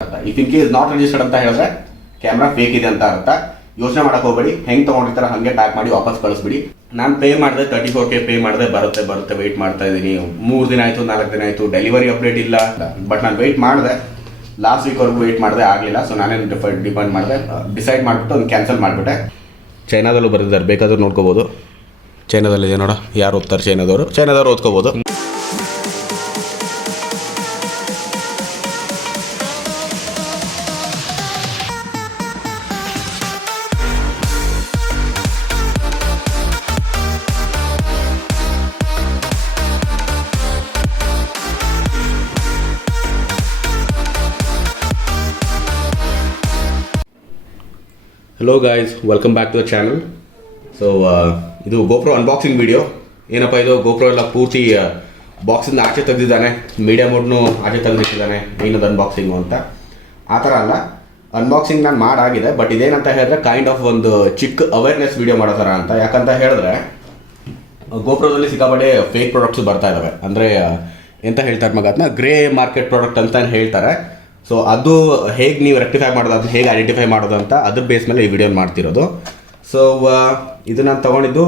If in case not registered ಅಂತ ಹೇಳಿದ್ರೆ camera fake ಇದೆ ಅಂತ ಅರ್ಥ. ಯೋಚನೆ ಮಾಡಕ್ಕೆ ಹೋಗಬೇಡಿ, ಹೆಂಗೆ ತೊಗೊಂಡಿರ್ತಾರೆ ಹಾಗೆ ಪ್ಯಾಕ್ ಮಾಡಿ ವಾಪಸ್ ಕಳಿಸ್ಬಿಡಿ. ನಾನು ಪೇ ಮಾಡಿದೆ 34K ಪೇ ಮಾಡಿದೆ, ಬರುತ್ತೆ ವೆಯ್ಟ್ ಮಾಡ್ತಾ ಇದ್ದೀನಿ. 3 ದಿನ ಆಯಿತು 4 ದಿನ ಆಯಿತು, ಡೆಲಿವರಿ ಅಪ್ಡೇಟ್ ಇಲ್ಲ. ಬಟ್ ನಾನು ವೆಯ್ಟ್ ಮಾಡಿದೆ, ಲಾಸ್ಟ್ ವೀಕ್ವರೆಗೂ ವೆಯ್ಟ್ ಮಾಡಿದೆ, ಆಗಲಿಲ್ಲ. ಸೊ ನಾನೇನು ಡಿಪೆಂಡ್ ಮಾಡಿದೆ, ಡಿಸೈಡ್ ಮಾಡಿಬಿಟ್ಟು ಅದನ್ನು ಕ್ಯಾನ್ಸಲ್ ಮಾಡಿಬಿಟ್ಟೆ. ಚೈನಾದಲ್ಲೂ ಬರೆದಿದ್ದಾರೆ, ಬೇಕಾದರೂ ನೋಡ್ಕೋಬೋದು. ಚೈನಾದಲ್ಲಿದೆ ನೋಡ, ಯಾರು ಓದ್ತಾರೆ ಚೈನಾದವರು ಓದ್ಕೋಬೋದು. Hello guys, welcome back to the channel. So ಇದು GoPro ಅನ್ಬಾಕ್ಸಿಂಗ್ ವಿಡಿಯೋ. ಏನಪ್ಪ ಇದು, GoPro ಎಲ್ಲ ಪೂರ್ತಿ ಬಾಕ್ಸಿಂದ ಆಚೆ ತೆಗೆದಿದ್ದಾನೆ, ಮೀಡಿಯಾ ಮೋಡ್ನು ಆಚೆ ತೆಗೆದಿಟ್ಟಿದ್ದಾನೆ. ಏನದು ಅನ್ಬಾಕ್ಸಿಂಗು ಅಂತ ಆ ಥರ ಅಲ್ಲ, ಅನ್ಬಾಕ್ಸಿಂಗ್ ನಾನು ಮಾಡಾಗಿದೆ. ಬಟ್ ಇದೇನಂತ ಹೇಳಿದ್ರೆ ಕೈಂಡ್ ಆಫ್ ಒಂದು ಚಿಕ್ಕ ಅವೇರ್ನೆಸ್ ವಿಡಿಯೋ ಮಾಡೋ ಥರ ಅಂತ. ಯಾಕಂತ ಹೇಳಿದ್ರೆ GoProದಲ್ಲಿ ಸಿಕ್ಕಾಪಟ್ಟೆ ಫೇಕ್ ಪ್ರಾಡಕ್ಟ್ಸು ಬರ್ತಾ ಇದ್ದಾವೆ. ಅಂದರೆ ಎಂತ ಹೇಳ್ತಾರೆ ಮಗ, ಅದನ್ನ ಗ್ರೇ ಮಾರ್ಕೆಟ್ ಪ್ರಾಡಕ್ಟ್ ಅಂತ ಹೇಳ್ತಾರೆ. ಸೊ ಅದು ಹೇಗೆ ನೀವು ರೆಕ್ಟಿಫೈ ಮಾಡೋದು, ಅದು ಹೇಗೆ ಐಡೆಂಟಿಫೈ ಮಾಡೋದು ಅಂತ ಅದ್ರ ಬೇಸ್ ಮೇಲೆ ಈ ವಿಡಿಯೋ ಮಾಡ್ತಿರೋದು. ಸೊ ಇದು ನಾನು ತೊಗೊಂಡಿದ್ದು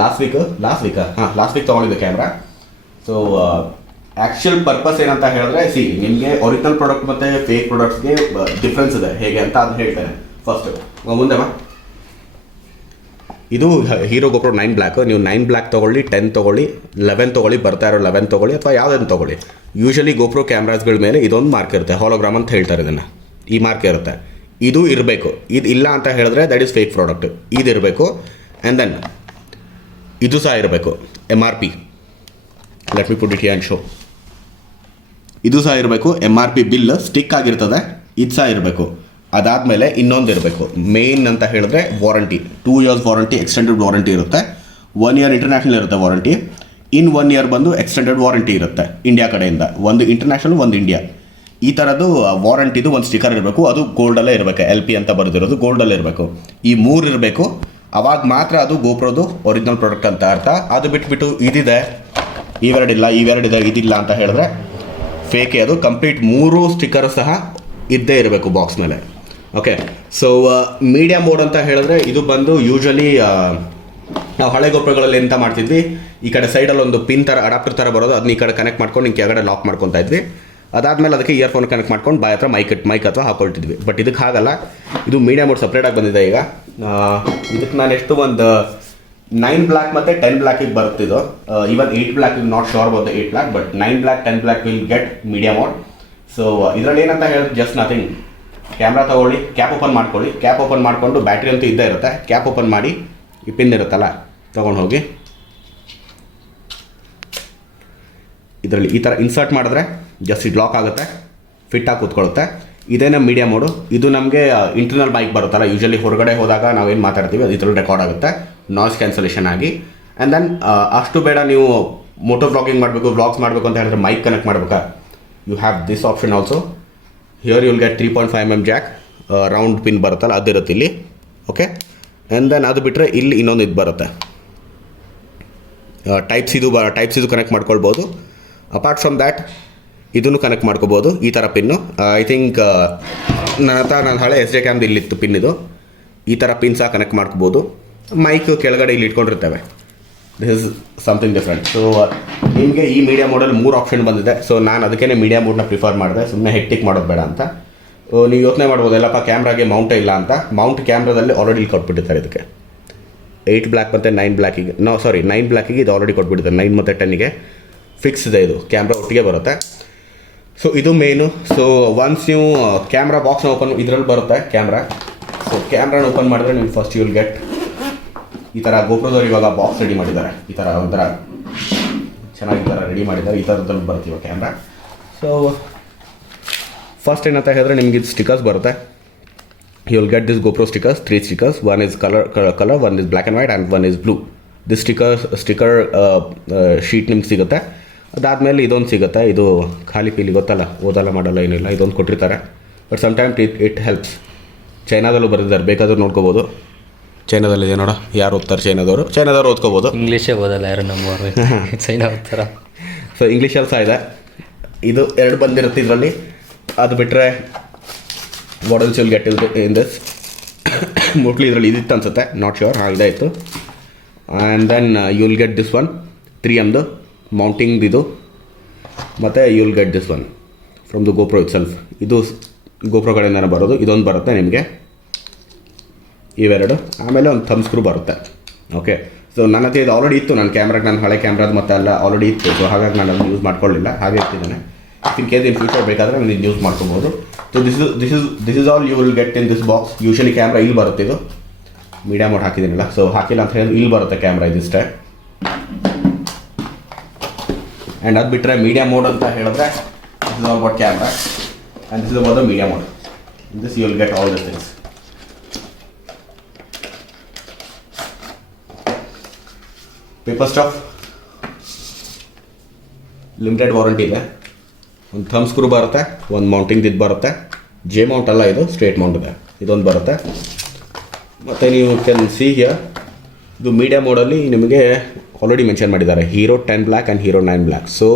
ಲಾಸ್ಟ್ ವೀಕ್ ತೊಗೊಂಡಿದ್ದು ಕ್ಯಾಮ್ರಾ. ಸೊ ಆ್ಯಕ್ಚುಯಲ್ ಪರ್ಪಸ್ ಏನಂತ ಹೇಳಿದ್ರೆ, ನಿಮಗೆ ಒರಿಜಿನಲ್ ಪ್ರಾಡಕ್ಟ್ ಮತ್ತು ಫೇಕ್ ಪ್ರಾಡಕ್ಟ್ಸ್ಗೆ ಡಿಫ್ರೆನ್ಸ್ ಇದೆ ಹೇಗೆ ಅಂತ ಅದನ್ನ ಹೇಳ್ತೇನೆ. ಫಸ್ಟು ಮುಂದೆ ಇದು ಹೀರೋ GoPro 9 ಬ್ಲ್ಯಾಕ್. ನೀವು 9 ಬ್ಲ್ಯಾಕ್ ತೊಗೊಳ್ಳಿ, 10 ತೊಗೊಳ್ಳಿ, 11 ತೊಗೊಳ್ಳಿ, ಬರ್ತಾ ಇರೋ 11 ತೊಗೊಳ್ಳಿ, ಅಥವಾ ಯಾವುದನ್ನು ತೊಗೊಳ್ಳಿ. ಯೂಶಲಿ GoPro ಕ್ಯಾಮ್ರಾಸ್ಗಳ ಮೇಲೆ ಇದೊಂದು ಮಾರ್ಕ್ ಇರುತ್ತೆ, ಹೋಲೋಗ್ರಾಮ್ ಅಂತ ಹೇಳ್ತಾರೆ ಇದನ್ನು. ಈ ಮಾರ್ಕ್ ಇರುತ್ತೆ, ಇದು ಇರಬೇಕು. ಇದು ಇಲ್ಲ ಅಂತ ಹೇಳಿದ್ರೆ ದಟ್ ಈಸ್ ಫೇಕ್ ಪ್ರಾಡಕ್ಟ್. ಇದು ಇರಬೇಕು. ಆ್ಯಂಡ್ ದೆನ್ ಇದು ಸಹ ಇರಬೇಕು, MRP. Let me put it here and show. ಇದು ಸಹ ಇರಬೇಕು, MRP ಬಿಲ್ ಸ್ಟಿಕ್ ಆಗಿರ್ತದೆ, ಇದು ಸಹ ಇರಬೇಕು. ಅದಾದಮೇಲೆ ಇನ್ನೊಂದು ಇರಬೇಕು, ಮೇನ್ ಅಂತ ಹೇಳಿದ್ರೆ warranty. 2 years warranty, extended warranty ಇರುತ್ತೆ. 1 year ಇಂಟರ್ನ್ಯಾಷನಲ್ ಇರುತ್ತೆ ವಾರಂಟಿ. ಇನ್ 1 year ಬಂದು ಎಕ್ಸ್ಟೆಂಡೆಡ್ ವಾರಂಟಿ ಇರುತ್ತೆ ಇಂಡಿಯಾ ಕಡೆಯಿಂದ. ಒಂದು ಇಂಟರ್ನ್ಯಾಷನಲ್, ಒಂದು ಇಂಡಿಯಾ. ಈ ಥರದ್ದು ವಾರಂಟಿದು ಒಂದು ಸ್ಟಿಕರ್ ಇರಬೇಕು. ಅದು ಗೋಲ್ಡಲ್ಲೇ ಇರಬೇಕು, LP ಅಂತ ಬರೆದಿರೋದು ಗೋಲ್ಡಲ್ಲೇ ಇರಬೇಕು. ಈ 3 ಇರಬೇಕು. ಅವಾಗ ಮಾತ್ರ ಅದು GoProದು ಒರಿಜಿನಲ್ ಪ್ರಾಡಕ್ಟ್ ಅಂತ ಅರ್ಥ. ಅದು ಬಿಟ್ಬಿಟ್ಟು ಇದಿದೆ, ಇವೆರಡಿಲ್ಲ, ಇದಿಲ್ಲ ಅಂತ ಹೇಳಿದ್ರೆ ಫೇಕೆ. ಅದು ಕಂಪ್ಲೀಟ್ 3 ಸ್ಟಿಕ್ಕರು ಸಹ ಇದ್ದೇ ಇರಬೇಕು ಬಾಕ್ಸ್ ಮೇಲೆ. ಓಕೆ. ಸೊ ಮೀಡಿಯಾ ಮೋಡ್ ಅಂತ ಹೇಳಿದ್ರೆ ಇದು ಬಂದು ಯೂಶಲಿ ನಾವು ಹಳೆ GoProಗಳಲ್ಲಿ ಎಂತ ಮಾಡ್ತಿದ್ವಿ, ಈ ಕಡೆ ಸೈಡಲ್ಲಿ ಒಂದು ಪಿನ್ ಥರ ಅಡಾಪ್ಟರ್ ಥರ ಬರೋದು, ಅದನ್ನ ಈ ಕಡೆ ಕನೆಕ್ಟ್ ಮಾಡ್ಕೊಂಡು ಹಿಂಗೆ ಕೆಳಗಡೆ ಲಾಕ್ ಮಾಡ್ಕೊತಾ ಇದ್ವಿ. ಅದಾದಮೇಲೆ ಅದಕ್ಕೆ ಇಯರ್ಫೋನ್ ಕನೆಕ್ಟ್ ಮಾಡ್ಕೊಂಡು ಬಾಯ್ ಹತ್ರ ಮೈಕ್ ಅಥವಾ ಹಾಕೊಳ್ತಿದ್ವಿ. ಬಟ್ ಇದಕ್ಕೆ ಹಾಗಲ್ಲ, ಇದು ಮೀಡಿಯಾ ಮೋಡ್ ಸಪ್ರೇಟಾಗಿ ಬಂದಿದೆ ಈಗ. ಇದಕ್ಕೆ ನಾನು ಎಷ್ಟು ಒಂದು 9 ಬ್ಲ್ಯಾಕ್ ಮತ್ತು 10 ಬ್ಲ್ಯಾಕಿಗೆ ಬರುತ್ತಿದ್ದು. Even 8 black not sure about the 8 black, but 9 black 10 black will get media mode. So ಇದರಲ್ಲಿ ಏನಂತ ಹೇಳಿದ್ರೆ ಜಸ್ಟ್ ನಥಿಂಗ್, ಕ್ಯಾಮ್ರಾ ತೊಗೊಳ್ಳಿ, ಕ್ಯಾಪ್ ಓಪನ್ ಮಾಡ್ಕೊಳ್ಳಿ. ಕ್ಯಾಪ್ ಓಪನ್ ಮಾಡಿಕೊಂಡು ಬ್ಯಾಟ್ರಿ ಅಂತೂ ಇದ್ದೇ ಇರುತ್ತೆ. ಕ್ಯಾಪ್ ಓಪನ್ ಮಾಡಿ, ಈ ಪಿನ್ ಇರುತ್ತಲ್ಲ ತೊಗೊಂಡು ಹೋಗಿ ಇದರಲ್ಲಿ ಈ ಥರ ಇನ್ಸರ್ಟ್ ಮಾಡಿದ್ರೆ ಜಸ್ಟ್ ಇದು ಲಾಕ್ ಆಗುತ್ತೆ, ಫಿಟ್ಟಾಗಿ ಕೂತ್ಕೊಳ್ಳುತ್ತೆ. ಇದೇನೇ ಮೀಡಿಯಾ ಮೋಡು. ಇದು ನಮಗೆ ಇಂಟರ್ನಲ್ ಮೈಕ್ ಬರುತ್ತಲ್ಲ, ಯೂಶಲಿ ಹೊರಗಡೆ ಹೋದಾಗ ನಾವೇನು ಮಾತಾಡ್ತೀವಿ ಅದು ಇದರಲ್ಲಿ ರೆಕಾರ್ಡ್ ಆಗುತ್ತೆ, ನಾಯ್ಸ್ ಕ್ಯಾನ್ಸಲೇಷನ್ ಆಗಿ. ಆ್ಯಂಡ್ ದೆನ್ ಅಷ್ಟು ಬೇಡ, ನೀವು ಮೋಟೋ ವ್ಲಾಗಿಂಗ್ ಮಾಡಬೇಕು, ವ್ಲಾಗ್ಸ್ ಮಾಡಬೇಕು ಅಂತ ಹೇಳಿದ್ರೆ ಮೈಕ್ ಕನೆಕ್ಟ್ ಮಾಡಬೇಕಾ, you have this option also. Here you will get 3.5mm jack, round pin ಬರುತ್ತಲ್ಲ ಅದಿರುತ್ತೆ ಇಲ್ಲಿ. ಓಕೆ. ಆ್ಯಂಡ್ ದೆನ್ ಅದು ಬಿಟ್ಟರೆ ಇಲ್ಲಿ ಇನ್ನೊಂದು ಇದು ಬರುತ್ತೆ, ಟೈಪ್ಸ್ ಇದು ಕನೆಕ್ಟ್ ಮಾಡ್ಕೊಳ್ಬೋದು. ಅಪಾರ್ಟ್ ಫ್ರಮ್ ದ್ಯಾಟ್ ಇದನ್ನು ಕನೆಕ್ಟ್ ಮಾಡ್ಕೋಬೋದು, ಈ ಥರ ಪಿನ್ನು. ಐ ಥಿಂಕ್ ನಾನು ಹಳೆ SD ಕ್ಯಾಮ್ದು ಇಲ್ಲಿತ್ತು ಪಿನ್ ಇದು. ಈ ಥರ ಪಿನ್ ಸಹ ಕನೆಕ್ಟ್ ಮಾಡ್ಕೋಬೋದು. ಮೈಕ್ ಕೆಳಗಡೆ ಇಲ್ಲಿ ಇಟ್ಕೊಂಡಿರ್ತೇವೆ. This is something different. So ನಿಮಗೆ ಈ ಮೀಡಿಯಾ ಮೋಡಲ್ಲಿ 3 ಆಪ್ಷನ್ ಬಂದಿದೆ. ಸೊ ನಾನು ಅದಕ್ಕೇ ಮೀಡಿಯಾ ಮೋಡ್ನ ಪ್ರಿಫರ್ ಮಾಡಿದೆ, ಸುಮ್ಮನೆ ಹೆಕ್ಟಿಕ್ ಮಾಡೋದು ಬೇಡ ಅಂತ. ನೀವು ಯೋಚನೆ ಮಾಡ್ಬೋದು, ಎಲ್ಲಪ್ಪ ಕ್ಯಾಮ್ರಾಗೆ ಮೌಂಟೇ ಇಲ್ಲ ಅಂತ. ಮೌಂಟ್ ಕ್ಯಾಮ್ರಾದಲ್ಲಿ ಆಲ್ರೆಡಿ ಕೊಟ್ಬಿಟ್ಟಿರ್ತಾರೆ ಇದಕ್ಕೆ. 8 ಬ್ಲ್ಯಾಕ್ ಮತ್ತು 9 ಬ್ಲ್ಯಾಕಿಗೆ 9 ಬ್ಲ್ಯಾಕಿಗೆ ಇದು ಆಲ್ರೆಡಿ ಕೊಟ್ಬಿಟ್ಟಿದ್ದಾರೆ. 9 ಮತ್ತು 10ಗೆ ಫಿಕ್ಸ್ ಇದೆ, ಇದು ಕ್ಯಾಮ್ರಾ ಒಟ್ಟಿಗೆ ಬರುತ್ತೆ. ಸೊ ಇದು ಮೇನು. ಸೊ ಒನ್ಸ್ ನೀವು ಕ್ಯಾಮ್ರಾ ಬಾಕ್ಸ್ನ ಇದರಲ್ಲಿ ಬರುತ್ತೆ ಕ್ಯಾಮ್ರಾ. ಸೊ ಕ್ಯಾಮ್ರಾನ ಓಪನ್ ಮಾಡಿದ್ರೆ ನೀವು ಫಸ್ಟ್ ಯು ವಿಲ್ ಗೆಟ್ ಈ ಥರ. GoProದವ್ರು ಇವಾಗ ಬಾಕ್ಸ್ ರೆಡಿ ಮಾಡಿದ್ದಾರೆ, ಈ ಥರ ಒಂಥರ ಚೆನ್ನಾಗಿ ಥರ ರೆಡಿ ಮಾಡಿದ್ದಾರೆ. ಈ ಥರದಲ್ಲಿ ಬರ್ತೀವಿ ಕ್ಯಾಮ್ರಾ. ಸೊ ಫಸ್ಟ್ ಏನಂತ ಹೇಳಿದ್ರೆ ನಿಮಗೆ ಇದು ಸ್ಟಿಕರ್ಸ್ ಬರುತ್ತೆ. You will get this GoPro stickers, 3 stickers. One is colour, one is black and white, and one is blue. This sticker sheet ನಿಮ್ಗೆ ಸಿಗುತ್ತೆ. ಅದಾದಮೇಲೆ ಇದೊಂದು ಸಿಗುತ್ತೆ, ಇದು ಖಾಲಿ ಪೀಲಿ ಗೊತ್ತಲ್ಲ, ಓದಲ್ಲ ಮಾಡಲ್ಲ ಏನಿಲ್ಲ, ಇದೊಂದು ಕೊಟ್ಟಿರ್ತಾರೆ. But sometimes it helps. ಚೈನಾದಲ್ಲೂ ಬರೆದಿದ್ದಾರೆ, ಬೇಕಾದರೂ ನೋಡ್ಕೋಬೋದು. ಚೈನಾದಲ್ಲಿದೆ ನೋಡ, ಯಾರು ಓದ್ತಾರೆ ಚೈನಾದವರು ಓದ್ಕೋಬೋದು. ಇಂಗ್ಲೀಷೇ ಓದಲ್ಲ ಯಾರು ನಮ್ಮವರು, ಚೈನಾ ಓದ್ತಾರ. ಸೊ ಇಂಗ್ಲೀಷಲ್ಲಿ ಸಹ ಇದೆ. ಇದು 2 ಬಂದಿರುತ್ತೆ ಇದರಲ್ಲಿ. ಅದು ಬಿಟ್ಟರೆ what else will get in this mostly ಇದರಲ್ಲಿ ಇದಿತ್ತು ಅನ್ಸುತ್ತೆ, ನಾಟ್ ಶ್ಯೂರ್. ಹಾಂ, ಇದಾಯಿತು. And then you will get this one 3Mದು ಮೌಂಟಿಂಗ್ ಇದು, ಮತ್ತು you will get this one from the GoPro itself. ಇದು ಗೋಪ್ರೋ ಕಡೆಯಿಂದನೇ ಬರೋದು. ಇದೊಂದು ಬರುತ್ತೆ ನಿಮಗೆ, ಇವೆರಡು. ಆಮೇಲೆ ಒಂದು ಥಂಬ್ ಸ್ಕ್ರೂ ಬರುತ್ತೆ. ಓಕೆ, ಸೊ ನನ್ನ ಹತ್ರ ಇದು ಆಲ್ರೆಡಿ ಇತ್ತು, ನನ್ನ ಕ್ಯಾಮ್ರಾಗೆ, ನನ್ನ ಹಳೆ ಕ್ಯಾಮ್ರಾದ ಮತ್ತೆ ಎಲ್ಲ ಆಲ್ರೆಡಿ ಇತ್ತು. ಸೊ ಹಾಗಾಗಿ ನಾನು ಅದನ್ನು ಯೂಸ್ ಮಾಡ್ಕೊಳ್ಳಿಲ್ಲ, ಹಾಗೆ ಇಟ್ಟಿದ್ದೇನೆ. ಇನ್ ಕೇಸ್ ಇನ್ ಫ್ಯೂಚರ್ ಬೇಕಾದರೆ ನಾನು ಇದು ಯೂಸ್ ಮಾಡ್ಕೋಬೋದು. So this is all you will get in this box. Usually camera ಇಲ್ಲಿ ಬರುತ್ತೆ. ಇದು ಮೀಡಿಯಾ ಮೋಡ್ ಹಾಕಿದ್ದೀನಿಲ್ಲ, ಸೊ ಹಾಕಿಲ್ಲ ಅಂತ ಹೇಳಿ ಇಲ್ಲಿ ಬರುತ್ತೆ ಕ್ಯಾಮ್ರಾ ಇದಿಷ್ಟೇ. ಆ್ಯಂಡ್ ಅದು ಬಿಟ್ಟರೆ ಮೀಡಿಯಾ ಮೋಡ್ ಅಂತ ಹೇಳಿದ್ರೆ this is all about camera and this is about the media mode. This you will get all this things. Paper stuff, limited warranty ಇದೆ. ಒಂದು ಥಂಬ್ ಸ್ಕ್ರೂ ಬರುತ್ತೆ, ಒಂದು ಮೌಂಟಿಂಗ್ ಇದು ಬರುತ್ತೆ. ಜೆ ಮೌಂಟ್ ಅಲ್ಲ, ಇದು ಸ್ಟ್ರೇಟ್ ಮೌಂಟ್ ಇದೆ. ಇದೊಂದು ಬರುತ್ತೆ. ಮತ್ತು ನೀವು ಕ್ಯಾನ್ ಸಿ ಹಿಯರ್, ಇದು ಮೀಡಿಯಾ ಮೋಡಲ್ಲಿ ನಿಮಗೆ ಆಲ್ರೆಡಿ ಮೆನ್ಷನ್ ಮಾಡಿದ್ದಾರೆ hero 10 black and hero 9 black. So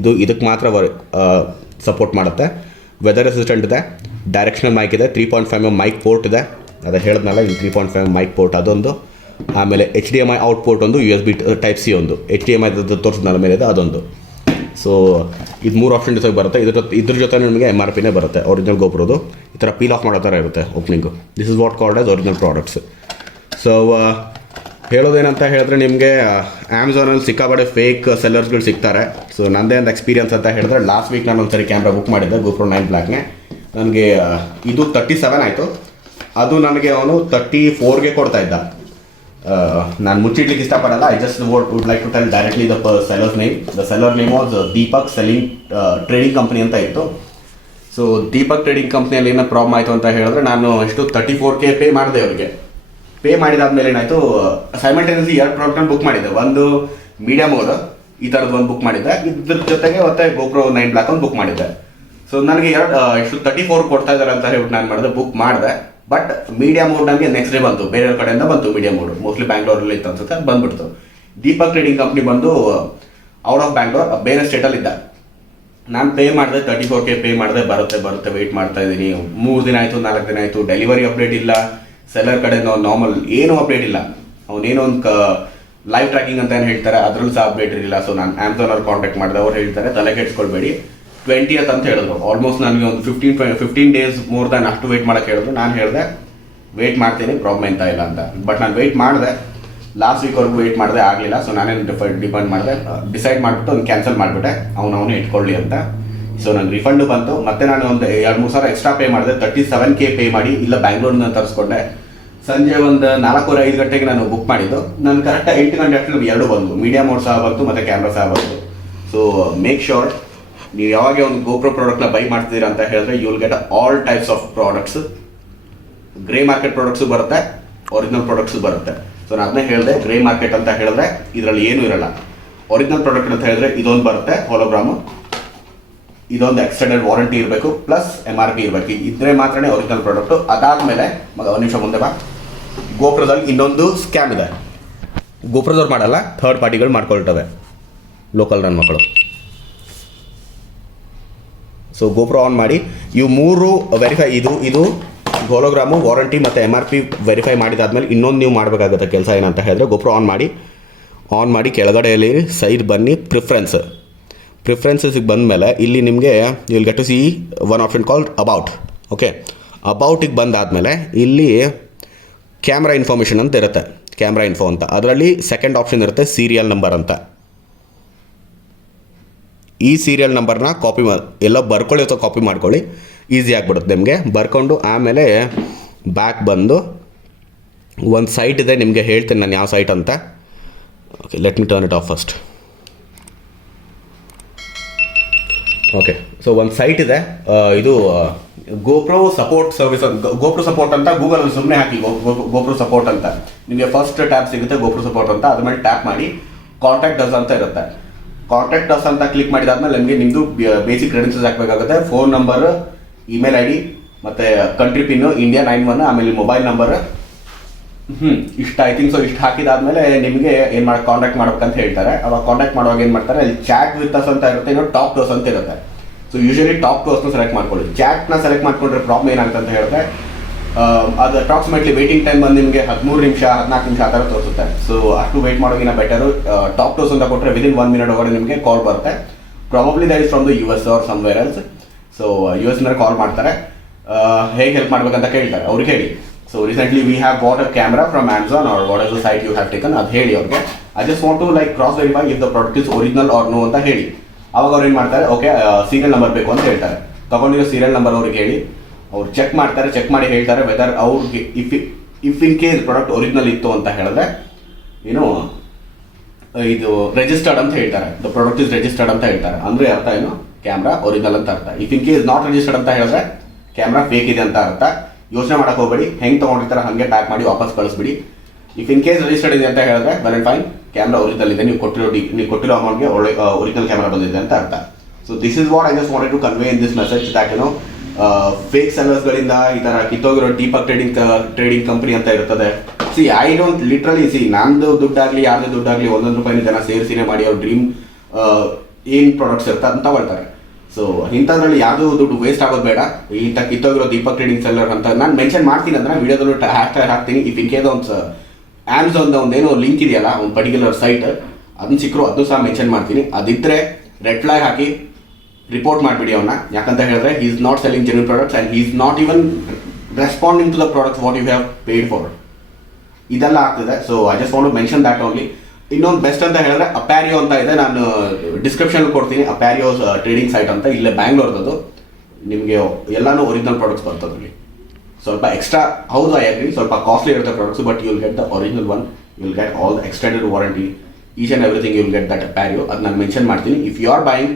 ಇದು ಇದಕ್ಕೆ ಮಾತ್ರ ಸಪೋರ್ಟ್ ಮಾಡುತ್ತೆ. ವೆದರ್ ಅಸಿಸ್ಟೆಂಟ್ ಇದೆ, ಡೈರೆಕ್ಷನಲ್ ಮೈಕ್ ಇದೆ, 3.5mm ಮೈಕ್ ಪೋರ್ಟ್ ಇದೆ. ಅದೇ ಹೇಳಿದ್ನಲ್ಲ, ಇಲ್ಲಿ 3.5mm ಮೈಕ್ ಪೋರ್ಟ್ ಅದೊಂದು. ಆಮೇಲೆ HDMI ಔಟ್ಪೋರ್ಟ್ ಒಂದು, USB Type-C ಒಂದು, HDMI ತೋರಿಸಿದ ಮೇಲೆ ಇದೆ ಅದೊಂದು. ಸೊ ಇದು 3 ಆಪ್ಷನ್ ಜೊತೆಗೆ ಬರುತ್ತೆ. ಇದ್ರ ಜೊತೆ ನಿಮಗೆ MRPನೇ ಬರುತ್ತೆ, ಒರಿಜಿನಲ್ ಗೋಪ್ರೋದು. ಈ ಥರ ಪೀಲ್ ಆಫ್ ಮಾಡೋ ಥರ ಇರುತ್ತೆ opening. This is what called as original products. So ಹೇಳೋದೇನಂತ ಹೇಳಿದ್ರೆ, ನಿಮಗೆ ಅಮೆಝಾನಲ್ಲಿ ಸಿಕ್ಕಾಪಟ್ಟೆ ಫೇಕ್ ಸೆಲ್ಲರ್ಸ್ಗಳು ಸಿಗ್ತಾರೆ. ಸೊ ನನ್ನದೇ ಒಂದು ಎಕ್ಸ್ಪೀರಿಯನ್ಸ್ ಅಂತ ಹೇಳಿದ್ರೆ, ಲಾಸ್ಟ್ ವೀಕ್ ನಾನು ಒಂದ್ಸರಿ ಕ್ಯಾಮ್ರಾ ಬುಕ್ ಮಾಡಿದ್ದೆ GoPro 9 ಬ್ಲ್ಯಾಕ್ಗೆ. ನನಗೆ ಇದು 37 ಆಯಿತು. ಅದು ನನಗೆ ಅವನು 34ಗೆ ಕೊಡ್ತಾ ಇದ್ದ. ನಾನು ಮುಚ್ಚಿಡ್ಲಿಕ್ಕೆ ಇಷ್ಟಪಡಲ್ಲ. I just would like to tell directly the seller's name. The seller name was Deepak selling trading company ಅಂತ ಇತ್ತು. ಸೊ ದೀಪಕ್ ಟ್ರೇಡಿಂಗ್ ಕಂಪ್ನಿಯಲ್ಲಿ ಏನೋ ಪ್ರಾಬ್ಲಮ್ ಆಯಿತು ಅಂತ ಹೇಳಿದ್ರೆ, ನಾನು ಎಷ್ಟು 34K ಪೇ ಮಾಡಿದೆ ಅವರಿಗೆ. ಪೇ ಮಾಡಿದಾದ್ಮೇಲೆ ಏನಾಯಿತು, ಸೈಮಲ್ಟೇನಿಯಸ್ಲಿ 2 ಪ್ರಾಡಕ್ಟನ್ನು ಬುಕ್ ಮಾಡಿದ್ದೆ. ಒಂದು ಮೀಡಿಯಾ ಮೋಡ್ ಈ ಥರದ್ದು ಒಂದು ಬುಕ್ ಮಾಡಿದ್ದೆ, ಇದ್ರ ಜೊತೆಗೆ ಮತ್ತೆ GoPro 9 ಬ್ಲ್ಯಾಕ್ ಒಂದು ಬುಕ್ ಮಾಡಿದ್ದೆ. ಸೊ ನನಗೆ ಎಷ್ಟು 34 ಕೊಡ್ತಾ ಇದ್ದಾರೆ ಅಂತ ಹೇಳ್ಬಿಟ್ಟು ನಾನು ಮಾಡಿದೆ, ಬುಕ್ ಮಾಡಿದೆ. ಬಟ್ ಮೀಡಿಯಾ ಮೋಡ್ ನನಗೆ ನೆಕ್ಸ್ಟ್ ಡೇ ಬಂತು, ಬೇರೆ ಕಡೆಯಿಂದ ಬಂತು ಮೀಡಿಯಾ ಮೋಡ್. ಮೋಸ್ಟ್ಲಿ ಬ್ಯಾಂಗ್ಳೂರಲ್ಲಿ ಇತ್ತು ಅನ್ಸುತ್ತೆ, ಬಂದ್ಬಿಡ್ತು. ದೀಪಕ್ ಟ್ರೇಡಿಂಗ್ ಕಂಪ್ನಿ ಬಂದು ಔಟ್ ಆಫ್ ಬ್ಯಾಂಗ್ಳೂರ್, ಬೇರೆ ಸ್ಟೇಟಲ್ಲಿ ಇದ್ದ. ನಾನು ಪೇ ಮಾಡಿದೆ, 34K ಪೇ ಮಾಡಿದೆ. ಬರುತ್ತೆ ವೆಯ್ಟ್ ಮಾಡ್ತಾ ಇದ್ದೀನಿ. 3 ದಿನ ಆಯಿತು, 4 ದಿನ ಆಯಿತು, ಡೆಲಿವರಿ ಅಪ್ಡೇಟ್ ಇಲ್ಲ. ಸೆಲ್ಲರ್ ಕಡೆಯಿಂದ ನಾರ್ಮಲ್ ಏನೂ ಅಪ್ಡೇಟ್ ಇಲ್ಲ. ಅವನೇನೋ ಒಂದು ಲೈವ್ ಟ್ರ್ಯಾಕಿಂಗ್ ಅಂತ ಏನು ಹೇಳ್ತಾರೆ, ಅದರಲ್ಲೂ ಸಹ ಅಪ್ಡೇಟ್ ಇರಲಿಲ್ಲ. ಸೊ ನಾನು ಅಮೆಝಾನ್ ಅವ್ರು ಕಾಂಟ್ಯಾಕ್ಟ್ ಮಾಡಿದೆ. ಅವ್ರು ಹೇಳ್ತಾರೆ ತಲೆ ಕೆಡಿಸ್ಕೊಳ್ಬೇಡಿ, 20th ಅಂತ ಹೇಳಿದ್ರು. ಆಲ್ಮೋಸ್ಟ್ ನನಗೆ ಒಂದು 15 ಡೇಸ್ ಮೋರ್ ದ್ಯಾನ್ ಅಷ್ಟು ವೆಯ್ಟ್ ಮಾಡೋಕ್ಕೆ ಹೇಳಿದ್ರು. ನಾನು ಹೇಳಿದೆ ವೆಯ್ಟ್ ಮಾಡ್ತೀನಿ, ಪ್ರಾಬ್ಲಮ್ ಎಂತ ಇಲ್ಲ ಅಂತ. ಬಟ್ ನಾನು ವೆಯ್ಟ್ ಮಾಡಿದೆ, ಲಾಸ್ಟ್ ವೀಕ್ವರೆಗೂ ವೆಯ್ಟ್ ಮಾಡಿದೆ, ಆಗಲಿಲ್ಲ. ಸೊ ನಾನೇನು ಡಿಸೈಡ್ ಮಾಡಿಬಿಟ್ಟು ಒಂದು ಕ್ಯಾನ್ಸಲ್ ಮಾಡಿಬಿಟ್ಟೆ, ಅವನು ಇಟ್ಕೊಳ್ಳಿ ಅಂತ. ಸೊ ನನಗೆ ರಿಫಂಡು ಬಂತು. ಮತ್ತೆ ನಾನು ಒಂದು 2-3 ಸಾವಿರ ಎಕ್ಸ್ಟ್ರಾ ಪೇ ಮಾಡಿದೆ. 37K ಪೇ ಮಾಡಿ ಇಲ್ಲ ಬ್ಯಾಂಗ್ಳೂರಿನ ತರಿಸ್ಕೊಂಡೆ. ಸಂಜೆ ಒಂದು 4-5 ಗಂಟೆಗೆ ನಾನು ಬುಕ್ ಮಾಡಿದ್ದು. ನಾನು ಕರೆಕ್ಟಾಗಿ 8 ಗಂಟೆ ಅಷ್ಟರಲ್ಲಿ 2 ಬಂದು, ಮೀಡಿಯಾ ಮೋಡ್ ಸಹ ಬಂತು ಮತ್ತು ಕ್ಯಾಮ್ರಾ ಸಹ ಬಂತು. ಸೊ ಮೇಕ್ ಶ್ಯೂರ್ ನೀವು ಯಾವಾಗ ಒಂದು GoPro ಪ್ರಾಡಕ್ಟ್ನ ಬೈ ಮಾಡ್ತಿದ್ದೀರಾ ಅಂತ ಹೇಳಿದ್ರೆ, you will get all types of products. Grey market products ಬರುತ್ತೆ, ಒರಿಜಿನಲ್ ಪ್ರಾಡಕ್ಟ್ಸು ಬರುತ್ತೆ. ಸೊ ನಾನು ಅದನ್ನೇ ಹೇಳಿದೆ, ಗ್ರೇ ಮಾರ್ಕೆಟ್ ಅಂತ ಹೇಳಿದ್ರೆ ಇದರಲ್ಲಿ ಏನೂ ಇರಲ್ಲ. ಒರಿಜಿನಲ್ ಪ್ರಾಡಕ್ಟ್ ಅಂತ ಹೇಳಿದ್ರೆ ಇದೊಂದು ಬರುತ್ತೆ ಹೋಲೋಗ್ರಾಮು, ಇದೊಂದು ಎಕ್ಸ್ಟೆಂಡೆಡ್ ವಾರಂಟಿ ಇರಬೇಕು, ಪ್ಲಸ್ MRP ಇರಬೇಕು. ಇದ್ರೆ ಮಾತ್ರನೇ ಒರಿಜಿನಲ್ ಪ್ರಾಡಕ್ಟು. ಅದಾದಮೇಲೆ ಒಂದು ನಿಮಿಷ ಮುಂದೆ ಬಾ, ಗೋಪ್ರೋದಲ್ಲಿ ಇನ್ನೊಂದು ಸ್ಕ್ಯಾಮ್ ಇದೆ. ಗೋಪ್ರೋದವ್ರು ಮಾಡಲ್ಲ, ಥರ್ಡ್ ಪಾರ್ಟಿಗಳು ಮಾಡ್ಕೊಳ್ತವೆ, ಲೋಕಲ್ ನನ್ನ ಮಕ್ಕಳು. ಸೊ GoPro ಆನ್ ಮಾಡಿ, ಇವು 3 ವೆರಿಫೈ, ಇದು ಹೋಲೋಗ್ರಾಮು, ವಾರಂಟಿ ಮತ್ತು MRP ವೆರಿಫೈ ಮಾಡಿದಾದ್ಮೇಲೆ ಇನ್ನೊಂದು ನೀವು ಮಾಡಬೇಕಾಗುತ್ತೆ ಕೆಲಸ. ಏನಂತ ಹೇಳಿದ್ರೆ, GoPro ಆನ್ ಮಾಡಿ ಕೆಳಗಡೆಯಲ್ಲಿ ಸೈಡ್ ಬನ್ನಿ, ಪ್ರಿಫರೆನ್ಸಸ್ಗೆ ಬಂದಮೇಲೆ ಇಲ್ಲಿ ನಿಮಗೆ you will get to see one option called about. Okay, ಅಬೌಟಿಗೆ ಬಂದಾದಮೇಲೆ ಇಲ್ಲಿ ಕ್ಯಾಮ್ರಾ ಇನ್ಫಾರ್ಮೇಷನ್ ಅಂತ ಇರುತ್ತೆ, ಕ್ಯಾಮ್ರಾ ಇನ್ಫೋ ಅಂತ. ಅದರಲ್ಲಿ ಸೆಕೆಂಡ್ ಆಪ್ಷನ್ ಇರುತ್ತೆ ಸೀರಿಯಲ್ ನಂಬರ್ ಅಂತ. ಈ ಸೀರಿಯಲ್ ನಂಬರ್ನ ಕಾಪಿ ಎಲ್ಲ ಬರ್ಕೊಳ್ಳಿ ಅಥವಾ ಕಾಪಿ ಮಾಡ್ಕೊಳ್ಳಿ, ಈಸಿ ಆಗಿಬಿಡುತ್ತೆ ನಿಮಗೆ. ಬರ್ಕೊಂಡು ಆಮೇಲೆ ಬ್ಯಾಕ್ ಬಂದು ಒಂದು ಸೈಟ್ ಇದೆ, ನಿಮಗೆ ಹೇಳ್ತೀನಿ ನಾನು ಯಾವ ಸೈಟ್ ಅಂತ. Okay, let me turn it off first. Okay, so ಒಂದು ಸೈಟ್ ಇದೆ, ಇದು GoPro support service, GoPro support ಅಂತ ಗೂಗಲಲ್ಲಿ ಸುಮ್ಮನೆ ಹಾಕಿ GoPro ಸಪೋರ್ಟ್ ಅಂತ. ನಿಮಗೆ ಫಸ್ಟ್ ಟ್ಯಾಬ್ ಸಿಗುತ್ತೆ GoPro ಸಪೋರ್ಟ್ ಅಂತ. ಅದ್ರ ಮೇಲೆ ಟ್ಯಾಪ್ ಮಾಡಿ ಕಾಂಟ್ಯಾಕ್ಟ್ ಅಸ್ ಅಂತ ಇರುತ್ತೆ. ಕಾಂಟ್ಯಾಕ್ಟ್ ಅಸ್ ಅಂತ ಕ್ಲಿಕ್ ಮಾಡಿದಾದ್ಮೇಲೆ ನಿಮಗೆ ನಿಮ್ಮದು ಬೇಸಿಕ್ ಕ್ರೆಡೆನ್ಷಿಯಲ್ಸ್ ಹಾಕಬೇಕಾಗುತ್ತೆ. ಫೋನ್ ನಂಬರ್, ಇಮೇಲ್ ID ಮತ್ತು ಕಂಟ್ರಿ ಪಿನ್ನು ಇಂಡಿಯಾ 91, ಆಮೇಲೆ ಮೊಬೈಲ್ ನಂಬರ್. ಇಷ್ಟು ಐ ಥಿಂಕ್. ಸೊ ಇಷ್ಟು ಹಾಕಿದಾದ್ಮೇಲೆ ನಿಮಗೆ ಏನು ಕಾಂಟ್ಯಾಕ್ಟ್ ಮಾಡ್ಬೇಕಂತ ಹೇಳ್ತಾರೆ. ಅವಾಗ ಕಾಂಟ್ಯಾಕ್ಟ್ ಮಾಡುವಾಗ ಏನು ಮಾಡ್ತಾರೆ, ಅಲ್ಲಿ ಚಾಟ್ ವಿತ್ ಅಸ್ ಅಂತ ಇರುತ್ತೆ, ಇನ್ನೊಂದು ಟಾಕ್ ಟು ಅಸ್ ಅಂತ ಇರುತ್ತೆ. ಸೊ ಯೂಶಲಿ ಟಾಪ್ ಕ್ಲೋಸ್ನ ಸೆಲೆಕ್ಟ್ ಮಾಡ್ಕೊಳ್ಳಿ. ಚಾಟ್ನ ಸೆಲೆಕ್ಟ್ ಮಾಡ್ಕೊಂಡ್ರೆ ಪ್ರಾಬ್ಲಮ್ ಏನಾಗುತ್ತೆ ಅಂತ ಹೇಳಿದ್ರೆ ಅದು ಅಪ್ರಾಕ್ಸಿಮೇಟ್ಲಿ ವೇಟಿಂಗ್ ಟೈಮ್ ಬಂದು ನಿಮಗೆ 13 ನಿಮಿಷ 14 ನಿಮಿಷ ಆ ಥರ ತೋರಿಸುತ್ತೆ. ಸೊ ಅಷ್ಟು ವೆಯ್ಟ್ ಮಾಡೋಗಿನ ಬೆಟರು ಟಾಪ್ ಕ್ಲೋಸ್ ಅಂತ ಕೊಟ್ಟರೆ ವಿದಿನ್ 1 ಮಿನಿಟ್ ಒಳಗಡೆ ನಿಮಗೆ ಕಾಲ್ ಬರುತ್ತೆ. Probably that is from the US or somewhere else. So US call ಮಾಡ್ತಾರೆ, ಹೇಗೆ ಹೆಲ್ಪ್ ಮಾಡ್ಬೇಕಂತ ಕೇಳ್ತಾರೆ, ಅವ್ರಿಗೆ ಹೇಳಿ. So recently we have bought a camera from Amazon or what is the site you have taken, ಅದು ಹೇಳಿ ಅವ್ರಿಗೆ. I just want to like cross verify if the product is original R no ಅಂತ ಹೇಳಿ. ಅವಾಗ ಅವ್ರು ಏನು ಮಾಡ್ತಾರೆ, okay serial number ಬೇಕು ಅಂತ ಹೇಳ್ತಾರೆ. ತಗೊಂಡಿರೋ ಸೀರಿಯಲ್ ನಂಬರ್ ಅವ್ರಿಗೆ ಹೇಳಿ, ಅವ್ರು ಚೆಕ್ ಮಾಡ್ತಾರೆ, ಚೆಕ್ ಮಾಡಿ ಹೇಳ್ತಾರೆ ವೆದರ್ ಅವ್ರಿಗೆ if in case product original ಇತ್ತು ಅಂತ ಹೇಳಿದ್ರೆ ಏನು ಇದು ರಿಜಿಸ್ಟರ್ಡ್ ಅಂತ ಹೇಳ್ತಾರೆ, ದ ಪ್ರಾಡಕ್ಟ್ ಇಸ್ ರಿಜಿಸ್ಟರ್ಡ್ ಅಂತ ಹೇಳ್ತಾರೆ. ಅಂದರೆ ಅರ್ಥ ಏನು, ಕ್ಯಾಮ್ರಾ ಒರಿಜಿನಲ್ ಅಂತ ಅರ್ಥ. If in case not registered ಅಂತ ಹೇಳಿದ್ರೆ ಕ್ಯಾಮ್ರಾ ಫೇಕ್ ಇದೆ ಅಂತ ಅರ್ಥ. ಯೋಚನೆ ಮಾಡಕ್ಕೆ ಹೋಗಬೇಡಿ, ಹೆಂಗೆ ತೊಗೊಂಡಿರ್ತಾರೆ ಹಾಗೆ ಪ್ಯಾಕ್ ಮಾಡಿ ವಾಪಸ್ ಕಳಿಸ್ಬಿಡಿ. ಇಫ್ ಇನ್ ಕೇಸ್ ರಿಜಿಸ್ಟರ್ಡ್ ಇದೆ ಅಂತ ಹೇಳಿದ್ರೆ well and fine, camera original ಇದೆ, ನೀವು ಕೊಟ್ಟಿರೋ ಅಮೌಂಟ್ಗೆ ಒಳ್ಳೆ ಒರಿಜಿನಲ್ ಕ್ಯಾಮ್ರಾ ಬಂದಿದೆ ಅಂತ ಅರ್ಥ. So this is what I just wanted to convey in this message that you know fake ಸೆಲ್ಲರ್ಸ್ಗಳಿಂದ ಈ ಥರ ಕಿತ್ತೋಗಿರೋ ದೀಪಕ್ ಟ್ರೇಡಿಂಗ್ ಕಂಪನಿ ಅಂತ ಇರ್ತದೆ. See I don't literally see ನಂದು ದುಡ್ಡಾಗಲಿ ಯಾರ್ದು ದುಡ್ಡಾಗಲಿ ₹1 ಜನ ಸೇರಿಸಿನೇ ಮಾಡಿ ಅವ್ರ ಡ್ರೀಮ್ ಏನು ಪ್ರಾಡಕ್ಟ್ಸ್ ಇರುತ್ತೆ ಅಂತ ತಗೊಳ್ತಾರೆ. ಸೊ ಇಂಥದ್ರಲ್ಲಿ ಯಾವುದು ದುಡ್ಡು ವೇಸ್ಟ್ ಆಗೋದು ಬೇಡ. ಇಂಥ ಕಿತ್ತೋಗಿರೋ ದೀಪಕ್ ಟ್ರೇಡಿಂಗ್ ಸೆಲ್ಲರ್ ಅಂತ ನಾನು ಮೆನ್ಷನ್ ಮಾಡ್ತೀನಿ ಅಂದ್ರೆ ವಿಡಿಯೋದಲ್ಲೂ ಹ್ಯಾಶ್ಟ್ಯಾಗ್ ಹಾಕ್ತೀನಿ. ಇಫ್ ಇನ್ ಕೇಸ್ ಒಂದು Amazon ಒಂದೇನೋ ಲಿಂಕ್ ಇದೆಯಲ್ಲ ಒಂದು ಪರ್ಟಿಕ್ಯುಲರ್ ಸೈಟ್, ಅದನ್ನ ಸಿಕ್ಕರು ಅದನ್ನು ಸಹ ಮೆನ್ಷನ್ ಮಾಡ್ತೀನಿ. ಅದಿದ್ದರೆ ರೆಡ್ ಫ್ಲಾಗ್ ಹಾಕಿ ರಿಪೋರ್ಟ್ ಮಾಡಿಬಿಡಿ ಅವನ್ನ. ಯಾಕಂತ ಹೇಳಿದ್ರೆ he is not selling genuine products and he is not even responding to the products what you have paid for. ಇದೆಲ್ಲ ಆಗ್ತಿದೆ. So I just want to mention that only. ಇನ್ನೊಂದು best ಅಂತ ಹೇಳಿದ್ರೆ ಅಪ್ಯಾರಿಯೋ ಅಂತ ಇದೆ, ನಾನು ಡಿಸ್ಕ್ರಿಪ್ಷನ್ ಕೊಡ್ತೀನಿ. ಅಪ್ಯಾರಿಯೋಸ್ ಟ್ರೇಡಿಂಗ್ ಸೈಟ್ ಅಂತ, ಇಲ್ಲೇ ಬ್ಯಾಂಗ್ಳೂರ್ದು. ನಿಮಗೆ ಎಲ್ಲಾನು ಒರಿಜಿನಲ್ ಪ್ರಾಡಕ್ಟ್ಸ್ ಬರ್ತದೆ. ಸ್ವಲ್ಪ ಎಕ್ಸ್ಟ್ರಾ, ಹೌದು ಐ ಅಗ್ರಿ, ಸ್ವಲ್ಪ ಕಾಸ್ಟ್ಲಿ ಇರುತ್ತೆ products, but you will get the original one. You will get all the extended warranty, each and everything you will get that Appario. ಅದು ನಾನು ಮೆನ್ಷನ್ ಮಾಡ್ತೀನಿ. If you are buying,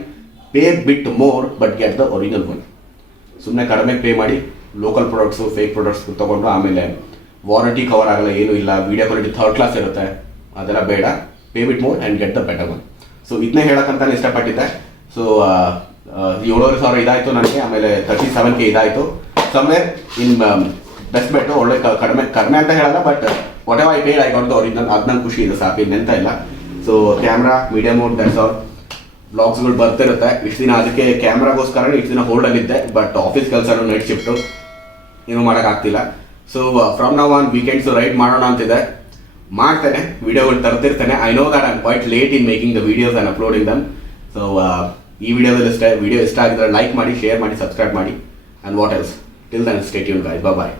pay bit more but get the original one. ಸುಮ್ಮನೆ ಕಡಿಮೆ pay ಮಾಡಿ local products fake products ತೊಗೊಂಡು ಆಮೇಲೆ warranty cover ಆಗಲ್ಲ, ಏನೂ ಇಲ್ಲ, ವಿಡಿಯೋ ಕ್ವಾಲಿಟಿ ಥರ್ಡ್ ಕ್ಲಾಸ್ ಇರುತ್ತೆ, ಅದೆಲ್ಲ ಬೇಡ. Pay bit more and get the better one. So ಇದನ್ನೇ ಹೇಳೋಕ್ಕಂತಾನೆ ಇಷ್ಟಪಟ್ಟಿದ್ದೆ. ಸೊ 7,500 ಇದಾಯಿತು ನನಗೆ, ಆಮೇಲೆ 37K ಇದಾಯಿತು. ಸಮ್ವೇರ್ ಇನ್ ಬೆಸ್ಟ್ ಬೆಟ್ಟು, ಒಳ್ಳೆ ಕಡಿಮೆ ಅಂತ ಹೇಳಲ್ಲ, but whatever I paid I got the original. ಅದು ನಂಗೆ ಖುಷಿ ಇದೆ, ಸಾಕು, ಇನ್ನೆಂತ ಇಲ್ಲ. So camera medium mode, that's all. ಬ್ಲಾಗ್ಸ್ಗಳು ಬರ್ತಿರುತ್ತೆ ಇಷ್ಟು ದಿನ, ಅದಕ್ಕೆ ಕ್ಯಾಮ್ರಾಗೋಸ್ಕರ ಇಷ್ಟು ದಿನ ಹೋಲ್ಡಲ್ಲಿದ್ದೆ. ಬಟ್ ಆಫೀಸ್ ಕೆಲಸನೂ ನೈಟ್ ಶಿಫ್ಟು, ಏನೂ ಮಾಡೋಕ್ಕಾಗ್ತಿಲ್ಲ. So from now on weekends ride ಮಾಡೋಣ ಅಂತಿದೆ, ಮಾಡ್ತೇನೆ, ವೀಡಿಯೋಗಳು ತರ್ತಿರ್ತೇನೆ. I know that I am quite late in making the videos and uploading them. So ಈ ವಿಡಿಯೋ ಇಷ್ಟ ಆಗಿದ್ರೆ ಲೈಕ್ ಮಾಡಿ, ಶೇರ್ ಮಾಡಿ, ಸಬ್ಸ್ಕ್ರೈಬ್ ಮಾಡಿ. And what else, till then stay tuned guys, bye bye.